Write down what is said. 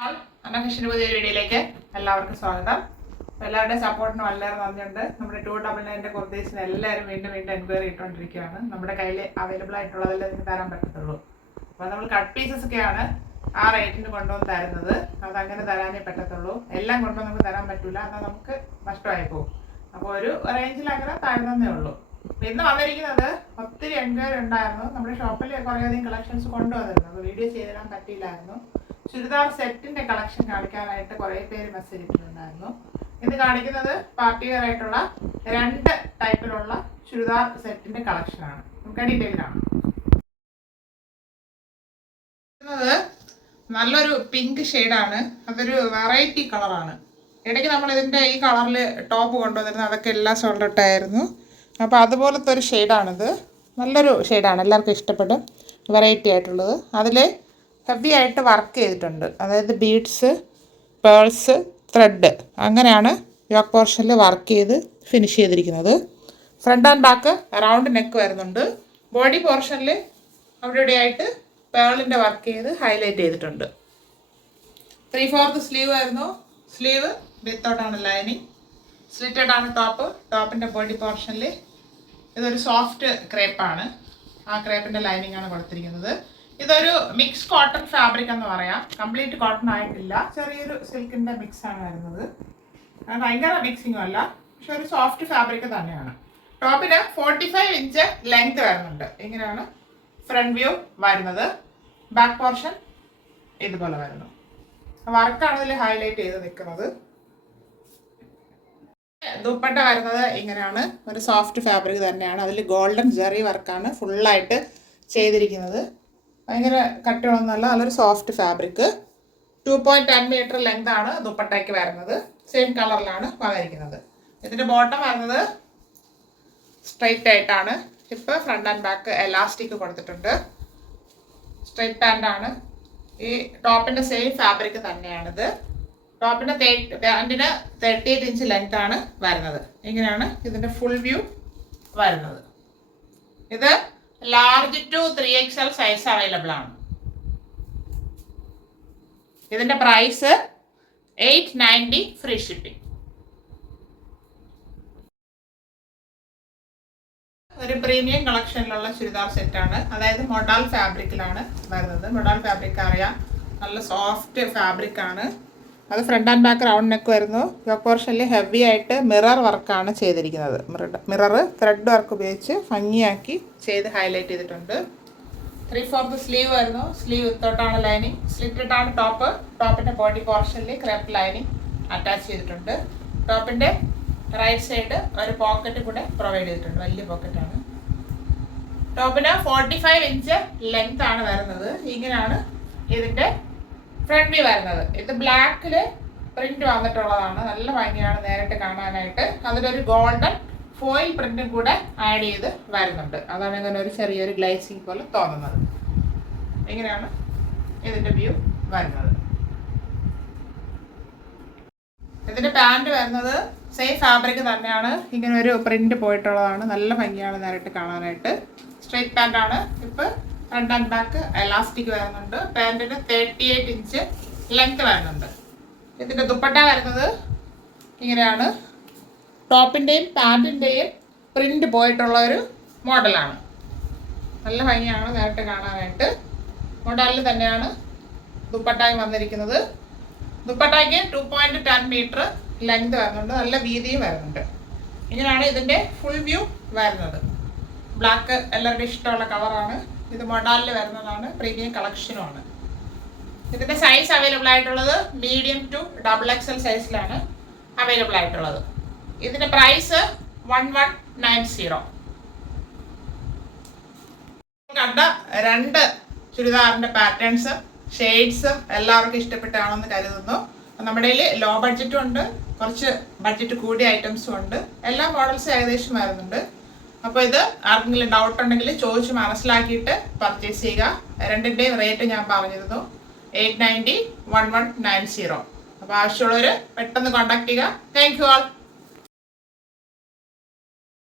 അന്നഫിഷിന്റെ പുതിയൊരു വീഡിയോയിലേക്ക് എല്ലാവർക്കും സ്വാഗതം. എല്ലാവരുടെ സപ്പോർട്ടിന് വളരെ നന്ദിയുണ്ട്. നമ്മുടെ 299 കുർത്തീസിന് എല്ലാവരും വീണ്ടും എൻക്വയറി ഇട്ടുകൊണ്ടിരിക്കുകയാണ്. നമ്മുടെ കയ്യിൽ അവൈലബിൾ ആയിട്ടുള്ളതെല്ലാം നിങ്ങൾക്ക് തരാൻ പറ്റത്തുള്ളൂ. അപ്പോൾ നമ്മൾ കട്ട് പീസസ് ഒക്കെയാണ് ആ റേറ്റിന് കൊണ്ടുവന്ന് തരുന്നത്. അതങ്ങനെ തരാനേ പറ്റത്തുള്ളൂ. എല്ലാം കൊണ്ടുവന്ന് നമുക്ക് തരാൻ പറ്റില്ല, എന്നാൽ നമുക്ക് നഷ്ടമായി പോകും. അപ്പോൾ ഒരു റേഞ്ചിൽ അങ്ങനെ താഴ്ന്നേ ഉള്ളൂ. ഇന്ന് വന്നിരിക്കുന്നത് ഒത്തിരി എൻക്വയറി ഉണ്ടായിരുന്നു. നമ്മുടെ ഷോപ്പിൽ കുറേയധികം കളക്ഷൻസ് കൊണ്ടുവന്നിരുന്നു. അപ്പോൾ വീഡിയോ ചെയ്തിടാൻ പറ്റിയില്ലായിരുന്നു. ചുരിദാർ സെറ്റിന്റെ കളക്ഷൻ കാണിക്കാനായിട്ട് കുറേ പേര് മെസ്സേജ് ഇട്ടിട്ടുണ്ടായിരുന്നു. ഇത് കാണിക്കുന്നത് പാർട്ടി വെയർ ആയിട്ടുള്ള 2 ടൈപ്പിലുള്ള ചുരിദാർ സെറ്റിന്റെ കളക്ഷനാണ്. നമുക്ക് ഡീറ്റെയിൽ കാണാം. നല്ലൊരു പിങ്ക് ഷെയ്ഡാണ്. അതൊരു വെറൈറ്റി കളറാണ്. ഇടയ്ക്ക് നമ്മൾ ഇതിൻ്റെ ഈ കളറിൽ ടോപ്പ് കൊണ്ടുവന്നിരുന്നത് അതൊക്കെ എല്ലാം സോൾഡ് ഔട്ട് ആയിരുന്നു. അപ്പോൾ അതുപോലത്തെ ഒരു ഷെയ്ഡാണിത്. നല്ലൊരു ഷെയ്ഡാണ്, എല്ലാവർക്കും ഇഷ്ടപ്പെടും. വെറൈറ്റി ആയിട്ടുള്ളത്. അതിൽ ഹെവി ആയിട്ട് വർക്ക് ചെയ്തിട്ടുണ്ട്. അതായത് ബീഡ്സ്, പേൾസ്, ത്രെഡ്, അങ്ങനെയാണ് യോക്ക് പോർഷനിൽ വർക്ക് ചെയ്ത് ഫിനിഷ് ചെയ്തിരിക്കുന്നത്. Front and back round neck വരുന്നുണ്ട്. ബോഡി പോർഷനിൽ അവിടെ ഇവിടെയായിട്ട് പേളിൻ്റെ വർക്ക് ചെയ്ത് ഹൈലൈറ്റ് ചെയ്തിട്ടുണ്ട്. 3/4 സ്ലീവ് ആയിരുന്നു. സ്ലീവ് വിത്തൗട്ടാണ് ലൈനിങ്. സ്ലിറ്റഡ് ആണ് ടോപ്പ്. ടോപ്പിൻ്റെ ബോഡി പോർഷനിൽ ഇതൊരു സോഫ്റ്റ് ക്രേപ്പാണ്. ആ ക്രേപ്പിൻ്റെ ലൈനിങ് ആണ് കൊടുത്തിരിക്കുന്നത്. ഇതൊരു മിക്സ് കോട്ടൺ ഫാബ്രിക് എന്ന് പറയാം. കംപ്ലീറ്റ് കോട്ടൺ ആയിട്ടില്ല, ചെറിയൊരു സിൽക്കിൻ്റെ മിക്സാണ് വരുന്നത്. ഭയങ്കര മിക്സിങ്ങും അല്ല, പക്ഷെ ഒരു സോഫ്റ്റ് ഫാബ്രിക് തന്നെയാണ്. ടോപ്പിന് 45 ഇഞ്ച് ലെങ്ത് വരുന്നുണ്ട്. ഇങ്ങനെയാണ് ഫ്രണ്ട് വ്യൂ വരുന്നത്. ബാക്ക് പോർഷൻ ഇതുപോലെ വരുന്നു. വർക്കാണ് ഇതിൽ ഹൈലൈറ്റ് ചെയ്ത് നിൽക്കുന്നത്. ദുപ്പട്ട വരുന്നത് ഇങ്ങനെയാണ്. ഒരു സോഫ്റ്റ് ഫാബ്രിക് തന്നെയാണ്. അതിൽ ഗോൾഡൻ ജെറി വർക്കാണ് ഫുള്ളായിട്ട് ചെയ്തിരിക്കുന്നത്. ഭയങ്കര കട്ടിയൊന്നുമല്ല, നല്ലൊരു സോഫ്റ്റ് ഫാബ്രിക്. 2.10 മീറ്റർ ലെങ്ത് ആണ് ദുപ്പട്ടയ്ക്ക് വരുന്നത്. സെയിം കളറിലാണ് വന്നിരിക്കുന്നത്. ഇതിൻ്റെ ബോട്ടം വരുന്നത് സ്ട്രൈറ്റ് ആയിട്ടാണ്. Hip, front and back elastic കൊടുത്തിട്ടുണ്ട്. സ്ട്രൈറ്റ് പാൻ്റാണ്. ഈ ടോപ്പിൻ്റെ സെയിം ഫാബ്രിക് തന്നെയാണിത്. ടോപ്പിൻ്റെ പാൻറ്റിന് 38 ഇഞ്ച് ലെങ്ത് ആണ് വരുന്നത്. ഇങ്ങനെയാണ് ഇതിൻ്റെ ഫുൾ വ്യൂ വരുന്നത്. ഇത് large to 3XL size available ആണ്. ഇതിൻ്റെ പ്രൈസ് 890 ഫ്രീ ഷിപ്പിംഗ്. ഒരു പ്രീമിയം കളക്ഷനിലുള്ള ചുരിദാർ സെറ്റാണ്. അതായത് മൊഡാൽ ഫാബ്രിക്കിലാണ് വരുന്നത്. മൊഡാൽ ഫാബ്രിക് അറിയാം, നല്ല സോഫ്റ്റ് ഫാബ്രിക് ആണ്. അത് front and back round neck വരുന്നു. യോക്ക് പോർഷനിൽ ഹെവി ആയിട്ട് മിറർ വർക്കാണ് ചെയ്തിരിക്കുന്നത്. മിറർ ത്രെഡ് വർക്ക് ഉപയോഗിച്ച് ഭംഗിയാക്കി ചെയ്ത് ഹൈലൈറ്റ് ചെയ്തിട്ടുണ്ട്. 3/4 സ്ലീവ് വരുന്നു. സ്ലീവ് വിത്തോട്ടാണ് ലൈനിങ്. സ്ലിറ്റഡ് ആണ് ടോപ്പ്. ടോപ്പിൻ്റെ ബോഡി പോർഷനിൽ ക്രേപ്പ് ലൈനിങ് അറ്റാച്ച് ചെയ്തിട്ടുണ്ട്. ടോപ്പിൻ്റെ റൈറ്റ് സൈഡ് ഒരു പോക്കറ്റ് കൂടെ പ്രൊവൈഡ് ചെയ്തിട്ടുണ്ട്. വലിയ പോക്കറ്റാണ്. ടോപ്പിന് 45 ഇഞ്ച് ലെങ്ത് ആണ് വരുന്നത്. ഇങ്ങനെയാണ് ഇതിൻ്റെ ഫ്രണ്ട് വ്യൂ വരുന്നത്. ഇത് ബ്ലാക്കിൽ പ്രിന്റ് വന്നിട്ടുള്ളതാണ്. നല്ല ഭംഗിയാണ് നേരിട്ട് കാണാനായിട്ട്. അതിലൊരു ഗോൾഡൻ ഫോയിൽ പ്രിന്റും കൂടെ ആഡ് ചെയ്ത് വരുന്നുണ്ട്. അതാണ് ഇങ്ങനെ ഒരു ചെറിയൊരു ഗ്ലേസിങ് പോലെ തോന്നുന്നത്. ഇങ്ങനെയാണ് ഇതിൻ്റെ വ്യൂ വരുന്നത്. ഇതിൻ്റെ പാൻറ് വരുന്നത് സെയിം ഫാബ്രിക് തന്നെയാണ്. ഇങ്ങനെ ഒരു പ്രിന്റ് പോയിട്ടുള്ളതാണ്. നല്ല ഭംഗിയാണ് നേരിട്ട് കാണാനായിട്ട്. സ്ട്രൈറ്റ് പാൻ്റാണ്. ഇപ്പം ഫ്രണ്ട് ആൻഡ് ബാക്ക് എലാസ്റ്റിക് വരുന്നുണ്ട്. പാൻറ്റിന് 38 ഇഞ്ച് ലെങ്ത് വരുന്നുണ്ട്. ഇതിൻ്റെ ദുപ്പട്ട വരുന്നത് ഇങ്ങനെയാണ്. ടോപ്പിൻ്റെയും പാൻറ്റിൻ്റെയും പ്രിന്റ് പോയിട്ടുള്ള ഒരു മോഡലാണ്. നല്ല ഭംഗിയാണ് നേരിട്ട് കാണാനായിട്ട്. മോഡലിൽ തന്നെയാണ് ദുപ്പട്ടായി വന്നിരിക്കുന്നത്. ദുപ്പട്ടായ്ക്ക് 2.10 മീറ്റർ ലെങ്ത് വരുന്നുണ്ട്. നല്ല വീതിയും വരുന്നുണ്ട്. ഇങ്ങനെയാണ് ഇതിൻ്റെ ഫുൾ വ്യൂ വരുന്നത്. ബ്ലാക്ക് എല്ലാവരുടെയും ഇഷ്ടമുള്ള കളറാണ്. ഇത് മൊഡാലിൽ വരുന്നതാണ്. പ്രീമിയം കളക്ഷനുമാണ്. ഇതിൻ്റെ സൈസ് അവൈലബിൾ ആയിട്ടുള്ളത് മീഡിയം ടു XXL സൈസിലാണ് അവൈലബിൾ ആയിട്ടുള്ളത്. ഇതിൻ്റെ പ്രൈസ് 1190. കണ്ട 2 ചുരിദാറിൻ്റെ പാറ്റേൺസും ഷെയ്ഡ്സും എല്ലാവർക്കും ഇഷ്ടപ്പെട്ടാണെന്ന് കരുതുന്നു. നമ്മുടെ കയ്യിൽ ലോ ബഡ്ജറ്റും ഉണ്ട്, കുറച്ച് ബഡ്ജറ്റ് കൂടിയ ഐറ്റംസും ഉണ്ട്. എല്ലാ മോഡൽസും ഏകദേശം വരുന്നുണ്ട്. അപ്പോൾ ഇത് ആർക്കെങ്കിലും ഡൗട്ട് ഉണ്ടെങ്കിൽ ചോദിച്ച് മനസ്സിലാക്കിയിട്ട് പർച്ചേസ് ചെയ്യുക. 2ൻ്റെയും റേറ്റ് ഞാൻ പറഞ്ഞിരുന്നു. 890 1190. അപ്പോൾ ആവശ്യമുള്ളവർ പെട്ടെന്ന് കോൺടാക്ട് ചെയ്യുക. Thank you all.